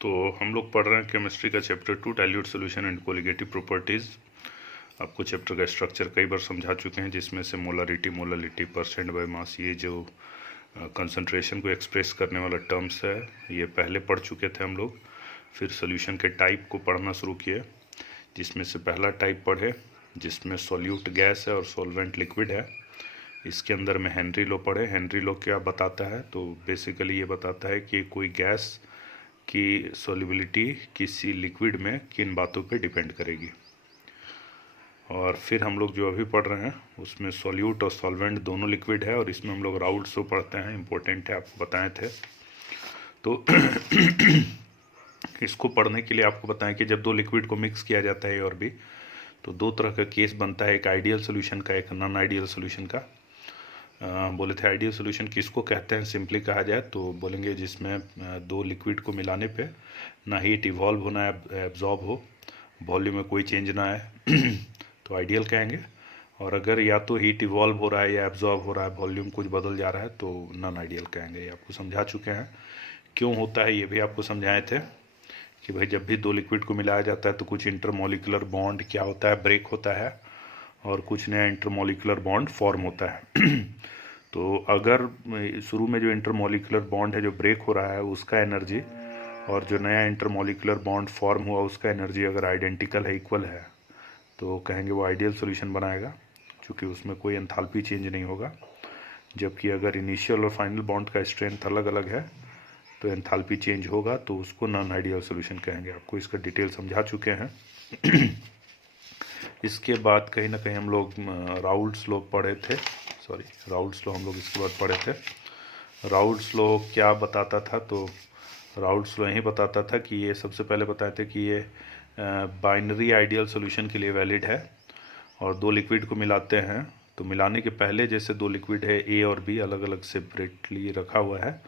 तो हम लोग पढ़ रहे हैं केमिस्ट्री का chapter 2 dilute solution and colligative properties. आपको चैप्टर का स्ट्रक्चर कई बार समझा चुके हैं, जिसमें से मोलारिटी, परसेंट बाय मास, ये जो कंसंट्रेशन को एक्सप्रेस करने वाला टर्म्स है, ये पहले पढ़ चुके थे हम लोग। फिर सॉल्यूशन के टाइप को पढ़ना शुरू किए, जिसमें से पहला टाइप पढ़े जिसमें सॉल्यूट गैस है और सॉल्वेंट लिक्विड है। इसके अंदर में हेनरी लॉ पढ़े। हेनरी लॉ क्या बताता है? तो बेसिकली ये बताता है कि कोई गैस की सॉल्युबिलिटी किसी लिक्विड में किन बातों पे डिपेंड करेगी। और फिर हम लोग जो अभी पढ़ रहे हैं उसमें सॉल्यूट और सॉल्वेंट दोनों लिक्विड है, और इसमें हम लोग राउल्ट्स लॉ पढ़ते हैं, इम्पोर्टेंट है, आपको बताए थे। तो इसको पढ़ने के लिए आपको बताएं कि जब दो लिक्विड को मिक्स किया जाता है ए और बी, तो दो तरह का केस बनता है, एक आइडियल सोल्यूशन का, एक नॉन आइडियल सोल्यूशन का। बोले थे आइडियल सोल्यूशन किसको कहते हैं, सिंपली कहा जाए तो बोलेंगे जिसमें दो लिक्विड को मिलाने पे ना हीट इवॉल्व होना है, एब्जॉर्ब हो, वॉल्यूम में कोई चेंज ना आए तो आइडियल कहेंगे। और अगर या तो हीट इवॉल्व हो रहा है या एब्जॉर्ब हो रहा है, वॉल्यूम कुछ बदल जा रहा है, तो नॉन आइडियल कहेंगे। ये आपको समझा चुके हैं क्यों होता है, ये भी आपको समझाए थे कि भाई जब भी दो लिक्विड को मिलाया जाता है तो कुछ इंटरमोलिकुलर बॉन्ड क्या होता है, ब्रेक होता है, और कुछ नया इंटरमोलिकुलर बॉन्ड फॉर्म होता है। तो अगर शुरू में जो इंटरमोलिकुलर बॉन्ड है जो ब्रेक हो रहा है उसका एनर्जी और जो नया इंटरमोलिकुलर बॉन्ड फॉर्म हुआ उसका एनर्जी अगर आइडेंटिकल है, इक्वल है, तो कहेंगे वो आइडियल सॉल्यूशन बनाएगा, क्योंकि उसमें कोई एंथैल्पी चेंज नहीं होगा। जबकि अगर इनिशियल और फाइनल बॉन्ड का स्ट्रेंथ अलग अलग है तो एंथैल्पी चेंज होगा, तो उसको नॉन आइडियल सॉल्यूशन कहेंगे। आपको इसका डिटेल समझा चुके हैं। इसके बाद कहीं ना कहीं हम लोग राउल्ट्स लॉ पढ़े थे, राउल्ट्स लॉ हम लोग इसके बाद पढ़े थे। राउल्ट्स लॉ क्या बताता था? तो राउल्ट्स लॉ यही बताता था कि ये सबसे पहले बताए थे कि ये बाइनरी आइडियल सॉल्यूशन के लिए वैलिड है। और दो लिक्विड को मिलाते हैं तो मिलाने के पहले जैसे दो लिक्विड है ए और बी अलग अलग सेपरेटली रखा हुआ है,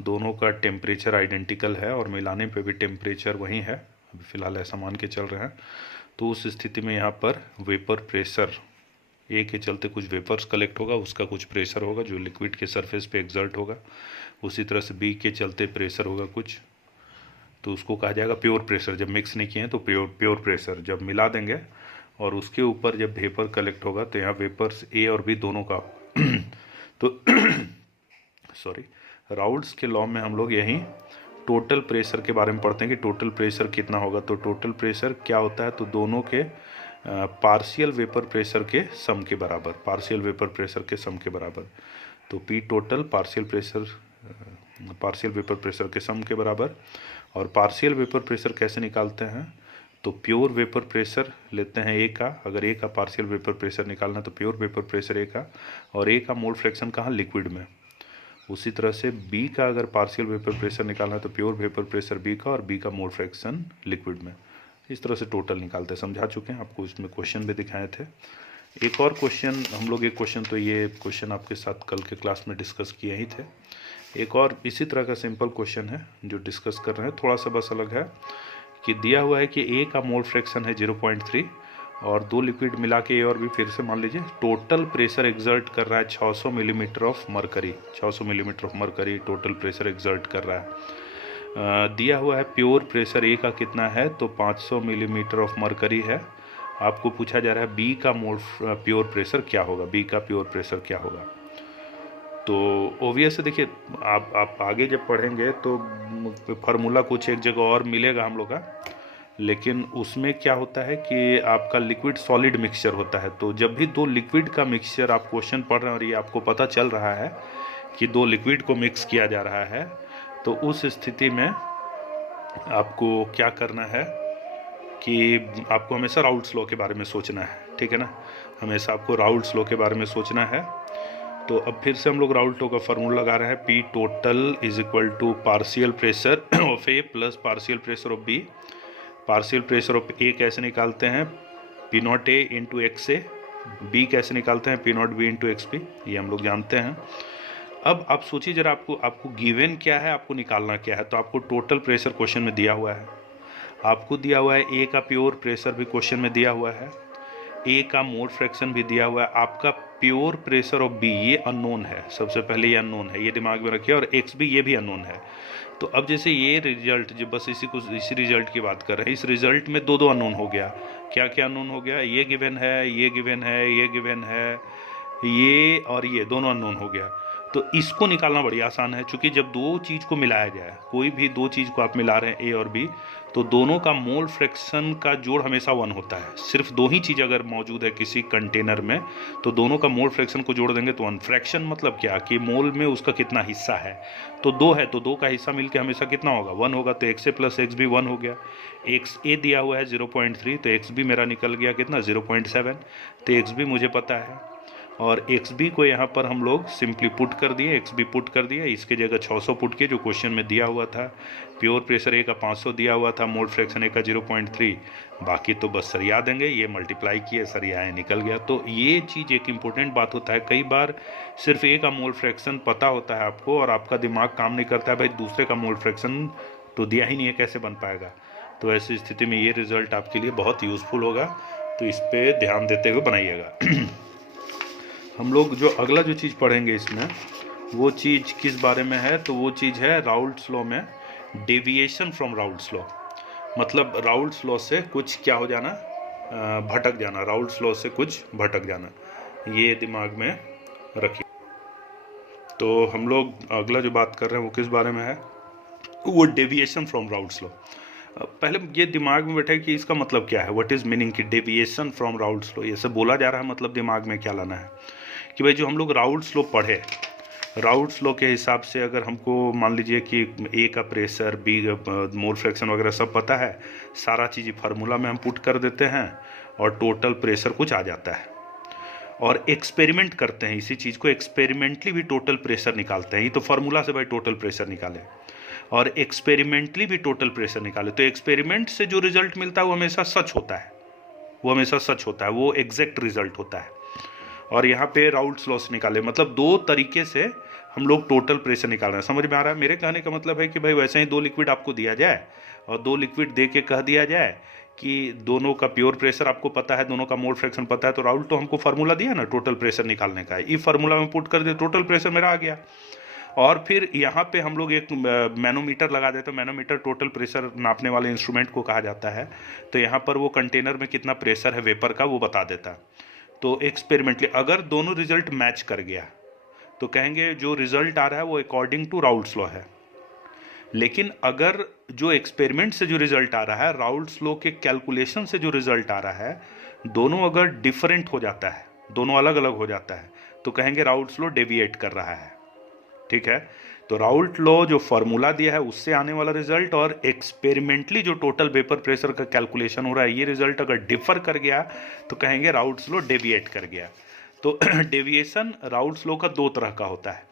दोनों का टेम्परेचर आइडेंटिकल है और मिलाने पे भी टेम्परेचर वही है, अभी फ़िलहाल ऐसा मान के चल रहे हैं। तो उस स्थिति में यहाँ पर वेपर प्रेशर, ए के चलते कुछ वेपर्स कलेक्ट होगा, उसका कुछ प्रेशर होगा जो लिक्विड के सरफेस पे एक्सर्ट होगा। उसी तरह से बी के चलते प्रेशर होगा कुछ, तो उसको कहा जाएगा प्योर प्रेशर। जब मिक्स नहीं किए हैं तो प्योर प्रेशर। जब मिला देंगे और उसके ऊपर जब वेपर कलेक्ट होगा तो यहाँ वेपर्स ए और बी दोनों का तो राउल्ट्स के लॉ में हम लोग यही टोटल प्रेशर के बारे में पढ़ते हैं कि टोटल प्रेशर कितना होगा। तो टोटल प्रेशर क्या होता है? तो दोनों के पार्शियल वेपर प्रेशर के सम के बराबर, पार्शियल वेपर प्रेशर के सम के बराबर। तो P total partial vapour pressure के सम के बराबर। और पार्शियल वेपर प्रेशर कैसे निकालते हैं? तो प्योर वेपर प्रेशर लेते हैं ए का, अगर ए का पार्शियल वेपर प्रेशर निकालना है तो प्योर वेपर प्रेशर ए का, और ए का मोल फ्रैक्शन कहाँ? लिक्विड में। उसी तरह से बी का अगर पार्शियल वेपर प्रेशर निकालना है तो प्योर वेपर प्रेशर बी का, और बी का मोल फ्रैक्शन लिक्विड में। इस तरह से टोटल निकालते हैं, समझा चुके हैं, आपको इसमें क्वेश्चन भी दिखाए थे। एक और क्वेश्चन हम लोग, एक क्वेश्चन तो ये क्वेश्चन आपके साथ कल के क्लास में डिस्कस किए ही थे। एक और इसी तरह का सिंपल क्वेश्चन है जो डिस्कस कर रहे हैं, थोड़ा सा बस अलग है कि दिया हुआ है कि ए का मोल फ्रैक्शन है 0.3 और दो लिक्विड मिला के ए और बी, फिर से मान लीजिए टोटल प्रेशर एक्सर्ट कर रहा है 600 millimetre of mercury, 600 millimetre of mercury total pressure exert कर रहा है। दिया हुआ है प्योर प्रेशर ए का कितना है? तो 500 मिलीमीटर ऑफ मरकरी है। आपको पूछा जा रहा है बी का प्योर प्रेशर क्या होगा, बी का प्योर प्रेशर क्या होगा। तो ओबियस है, देखिए आप आगे जब पढ़ेंगे तो फार्मूला कुछ एक जगह और मिलेगा हम लोग का, लेकिन उसमें क्या होता है कि आपका लिक्विड सॉलिड मिक्सचर होता है। तो जब भी दो लिक्विड का मिक्सचर आप क्वेश्चन पढ़ रहे हैं और ये आपको पता चल रहा है कि दो लिक्विड को मिक्स किया जा रहा है, तो उस स्थिति में आपको क्या करना है कि आपको हमेशा राउल्ट्स लॉ के बारे में सोचना है, ठीक है ना, हमेशा आपको राउल्ट्स लॉ के बारे में सोचना है। तो अब फिर से हम लोग राउल्ट लॉ का फार्मूला लगा रहे हैं, P total is equal to partial pressure of A plus partial pressure of B. Partial pressure of A कैसे निकालते हैं? P naught A into X A. B कैसे निकालते हैं? P naught B into X B, ये हम लोग जानते हैं। अब आप सोचिए जरा, आपको गिवन क्या है, आपको निकालना क्या है। तो आपको टोटल प्रेशर क्वेश्चन में दिया हुआ है, आपको दिया हुआ है ए का प्योर प्रेशर भी क्वेश्चन में दिया हुआ है, ए का मोल फ्रैक्शन भी दिया हुआ है, आपका प्योर प्रेशर ऑफ बी ये अननोन है, सबसे पहले ये अननोन है, ये दिमाग में रखिए, और एक्स बी ये भी अननोन है। तो अब जैसे ये रिजल्ट, जो बस इसी रिजल्ट की बात कर रहे हैं, इस रिजल्ट में दो अननोन हो गया। क्या क्या अननोन हो गया? ये गिवन है, ये गिवन है, ये गिवन है, ये और ये दोनों अननोन हो गया। तो इसको निकालना बड़ी आसान है, क्योंकि जब दो चीज़ को मिलाया जाए, कोई भी दो चीज़ को आप मिला रहे हैं ए और बी, तो दोनों का मोल फ्रैक्शन का जोड़ हमेशा 1 होता है। सिर्फ दो ही चीज़ अगर मौजूद है किसी कंटेनर में, तो दोनों का मोल फ्रैक्शन को जोड़ देंगे तो 1। फ्रैक्शन मतलब क्या कि मोल में उसका कितना हिस्सा है, तो 2 है तो 2 का हिस्सा मिलकर हमेशा कितना होगा? 1 होगा। तो एक्स ए प्लस एक्स बी 1 हो गया। एक्स ए दिया हुआ है 0.3, तो एक्स बी मेरा निकल गया कितना? 0.7। तो एक्स बी मुझे पता है, और एक्स बी को यहाँ पर हम लोग सिंपली पुट कर दिए, एक्स बी पुट कर दिया, इसके जगह 600 पुट किए जो क्वेश्चन में दिया हुआ था। प्योर प्रेशर ए का 500 दिया हुआ था, मोल फ्रैक्शन ए का 0.3, बाकी तो बस सरिया देंगे। ये मल्टीप्लाई किए, सरियाए, निकल गया। तो ये चीज़ एक इम्पोर्टेंट बात होता है। कई बार सिर्फ ए का मोल फ्रैक्शन पता होता है आपको, और आपका दिमाग काम नहीं करता है, भाई दूसरे का मोल फ्रैक्शन तो दिया ही नहीं है, कैसे बन पाएगा? तो ऐसी स्थिति में ये रिजल्ट आपके लिए बहुत यूज़फुल होगा, तो इस पर ध्यान देते हुए बनाइएगा। हम लोग जो अगला जो चीज़ पढ़ेंगे इसमें, वो चीज़ किस बारे में है? तो वो चीज़ है राउल्ट्स लॉ में डेविएशन फ्रॉम राउल्ट्स लॉ। मतलब राउल्ट्स लॉ से कुछ क्या हो जाना? भटक जाना। राउल्ट्स लॉ से कुछ भटक जाना, ये दिमाग में रखिए। तो हम लोग अगला जो बात कर रहे हैं वो किस बारे में है? वो डेविएशन फ्रॉम राउल्ट्स लॉ। पहले ये दिमाग में बैठे कि इसका मतलब क्या है, व्हाट इज़ मीनिंग की डेविएशन फ्रॉम राउल्ट्स लॉ। ये सब बोला जा रहा है, मतलब दिमाग में क्या लाना है कि भाई जो हम लोग राउल्ट्स लॉ पढ़े, राउल्ट्स लॉ के हिसाब से अगर हमको मान लीजिए कि ए का प्रेशर, बी मोल फ्रैक्शन वगैरह सब पता है, सारा चीज़ फार्मूला में हम पुट कर देते हैं और टोटल प्रेशर कुछ आ जाता है, और एक्सपेरिमेंट करते हैं इसी चीज़ को, एक्सपेरिमेंटली भी टोटल प्रेशर निकालते हैं। ये तो फार्मूला से भाई टोटल प्रेशर निकाले और एक्सपेरिमेंटली भी टोटल प्रेशर निकाले, तो एक्सपेरिमेंट से जो रिजल्ट मिलता है वो हमेशा सच होता है, वो हमेशा सच होता है, वो एग्जैक्ट रिजल्ट होता है। और यहाँ पे राउल्ट्स लॉ से निकाले, मतलब दो तरीके से हम लोग टोटल प्रेशर निकाल रहे हैं। समझ में आ रहा है? मेरे कहने का मतलब है कि भाई वैसे ही 2 लिक्विड आपको दिया जाए और 2 लिक्विड दे के कह दिया जाए कि दोनों का प्योर प्रेशर आपको पता है, दोनों का मोल फ्रैक्शन पता है, तो राउल्ट तो हमको फार्मूला दिया ना टोटल प्रेशर निकालने का, ये फार्मूला में पुट कर दे, टोटल प्रेशर मेरा आ गया। और फिर यहाँ पे हम लोग एक मैनोमीटर लगा देते हैं। मैनोमीटर टोटल प्रेशर नापने वाले इंस्ट्रूमेंट को कहा जाता है। तो यहाँ पर वो कंटेनर में कितना प्रेशर है वेपर का वो बता देता है। तो एक्सपेरिमेंटली अगर दोनों रिजल्ट मैच कर गया तो कहेंगे जो रिजल्ट आ रहा है वो अकॉर्डिंग टू राउल्ट्स लॉ है। लेकिन अगर जो एक्सपेरिमेंट से जो रिजल्ट आ रहा है, राउल्ट्स लॉ के कैलकुलेशन से जो रिजल्ट आ रहा है, दोनों अगर डिफरेंट हो जाता है, दोनों अलग अलग हो जाता है, तो कहेंगे राउल्ट्स लॉ डेविएट कर रहा है। ठीक है? तो राउल्ट लॉ जो फॉर्मूला दिया है उससे आने वाला रिजल्ट और एक्सपेरिमेंटली जो टोटल वेपर प्रेशर का कैलकुलेशन हो रहा है, ये रिजल्ट अगर डिफर कर गया तो कहेंगे राउल्ट्स लॉ डेविएट कर गया। तो डेविएशन राउल्ट्स लॉ का 2 तरह का होता है।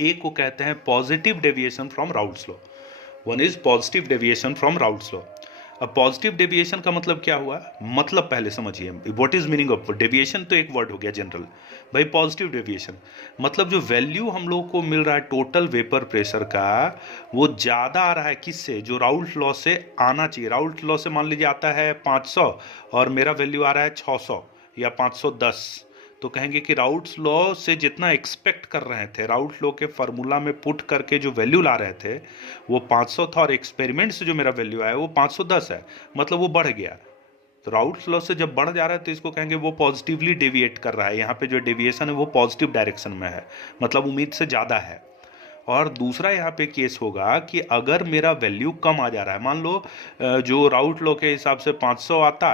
एक को कहते हैं positive deviation from Raoult's law, one is positive deviation from Raoult's law. अब पॉजिटिव डेविएशन का मतलब क्या हुआ? मतलब पहले समझिए what is meaning of deviation. तो एक वर्ड हो गया जनरल। भाई पॉजिटिव डेविएशन मतलब जो वैल्यू हम लोग को मिल रहा है टोटल वेपर प्रेशर का, वो ज़्यादा आ रहा है किससे? जो राउल्ट लॉ से आना चाहिए। राउल्ट लॉ से मान लीजिए आता है 500 और मेरा वैल्यू आ रहा है 600 या 510, तो कहेंगे कि राउल्ट्स लॉ से जितना एक्सपेक्ट कर रहे थे, राउल्ट लॉ के फार्मूला में पुट करके जो वैल्यू ला रहे थे वो 500 था, और एक्सपेरिमेंट से जो मेरा वैल्यू आया वो 510 है, मतलब वो बढ़ गया। तो राउल्ट्स लॉ से जब बढ़ जा रहा है तो इसको कहेंगे वो पॉजिटिवली डेविएट कर रहा है। यहाँ पे जो डेविएशन है वो पॉजिटिव डायरेक्शन में है, मतलब उम्मीद से ज़्यादा है। और दूसरा यहाँ पे केस होगा कि अगर मेरा वैल्यू कम आ जा रहा है, मान लो जो राउल्ट लॉ के हिसाब से 500 आता,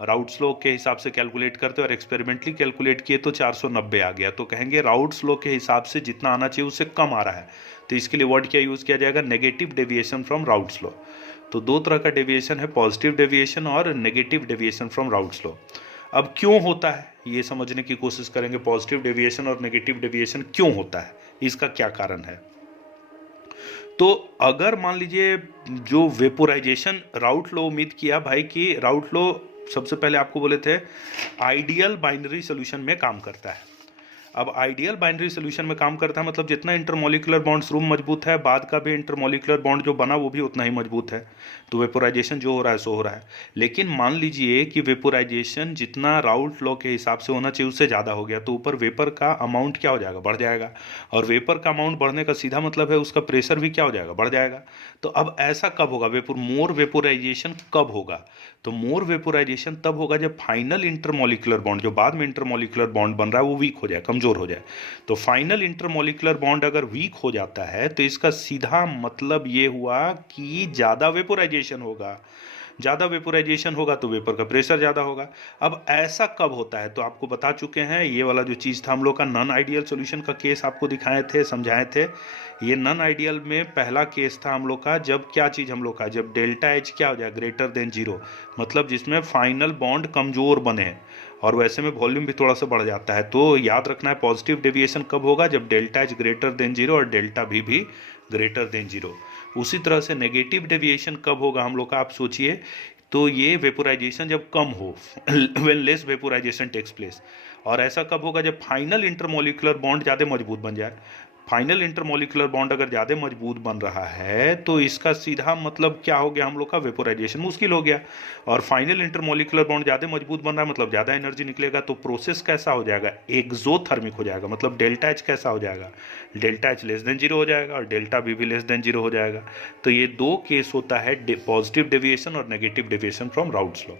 राउल्ट्स लॉ के हिसाब से कैलकुलेट करते और एक्सपेरिमेंटली कैलकुलेट किए तो 490 आ गया, तो कहेंगे राउल्ट्स लॉ के हिसाब से जितना आना चाहिए उससे कम आ रहा है। तो इसके लिए वर्ड क्या यूज़ किया जाएगा? Negative deviation from Raoult's law. तो 2 तरह का डेविएशन है, पॉजिटिव डेविएशन और negative deviation from Raoult's law. अब क्यों होता है ये समझने की कोशिश करेंगे, पॉजिटिव डेविएशन और नेगेटिव डेविएशन क्यों होता है, इसका क्या कारण है। तो अगर मान लीजिए जो वेपोराइजेशन राउल्ट लॉ उम्मीद किया भाई कि राउल्ट लॉ सबसे पहले आपको बोले थे आइडियल बाइनरी सोल्यूशन में काम करता है। अब आइडियल बाइनरी सोल्यूशन में काम करता है, मतलब जितना इंटरमोलिकुलर बॉन्ड्स रूम मजबूत है, बाद का भी इंटरमोलिकुलर बॉन्ड जो बना वो भी उतना ही मजबूत है, तो वेपोराइजेशन जो हो रहा है सो हो रहा है। लेकिन मान लीजिए कि वेपोराइजेशन जितना राउल्ट लॉ के हिसाब से होना चाहिए उससे ज़्यादा हो गया, तो ऊपर वेपर का अमाउंट क्या हो जाएगा, बढ़ जाएगा। और वेपर का अमाउंट बढ़ने का सीधा मतलब है उसका प्रेशर भी क्या हो जाएगा, बढ़ जाएगा। तो अब ऐसा कब होगा, मोर वेपोराइजेशन कब होगा, तो मोर वेपोराइजेशन तब होगा जब फाइनल इंटरमोलिकुलर बॉन्ड, जो बाद में इंटरमोलिकुलर बॉन्ड बन रहा है, वो वीक हो जाए, कमजोर हो जाए। तो फाइनल इंटरमोलिकुलर बॉन्ड अगर वीक हो जाता है तो इसका सीधा मतलब ये हुआ कि ज़्यादा वेपोराइजेशन होगा। ज़्यादा वेपोराइजेशन होगा तो वेपर का प्रेशर ज़्यादा होगा। अब ऐसा कब होता है, तो आपको बता चुके हैं, ये वाला जो चीज़ था हम लोग का नॉन आइडियल सॉल्यूशन का केस आपको दिखाए थे, समझाए थे। ये नॉन आइडियल में पहला केस था हम लोग का, जब क्या चीज़ हम लोग का, जब डेल्टा एच क्या हो जाए, ग्रेटर देन जीरो, मतलब जिसमें फाइनल बॉन्ड कमज़ोर बने और वैसे में वॉल्यूम भी थोड़ा सा बढ़ जाता है। तो याद रखना है पॉजिटिव डेविएशन कब होगा, जब delta H greater than zero और डेल्टा भी ग्रेटर देन जीरो। उसी तरह से नेगेटिव डेविएशन कब होगा हम लोग का, आप सोचिए, तो ये वेपोराइजेशन जब कम हो, when less vaporisation takes place. और ऐसा कब होगा, जब फाइनल इंटरमोलिकुलर बॉन्ड ज़्यादा मजबूत बन जाए। फाइनल इंटरमोलिकुलर बॉन्ड अगर ज़्यादा मजबूत बन रहा है तो इसका सीधा मतलब क्या हो गया हम लोग का, वेपोराइजेशन मुश्किल हो गया। और फाइनल इंटरमोलिकुलर बॉन्ड ज़्यादा मजबूत बन रहा है मतलब ज़्यादा एनर्जी निकलेगा, तो प्रोसेस कैसा हो जाएगा, एक्सोथर्मिक हो जाएगा। मतलब डेल्टा एच कैसा हो जाएगा, delta H less than zero हो जाएगा और डेल्टा भी लेस देन जीरो हो जाएगा। तो ये दो केस होता है, पॉजिटिव डेविएशन और negative deviation from Raoult's law.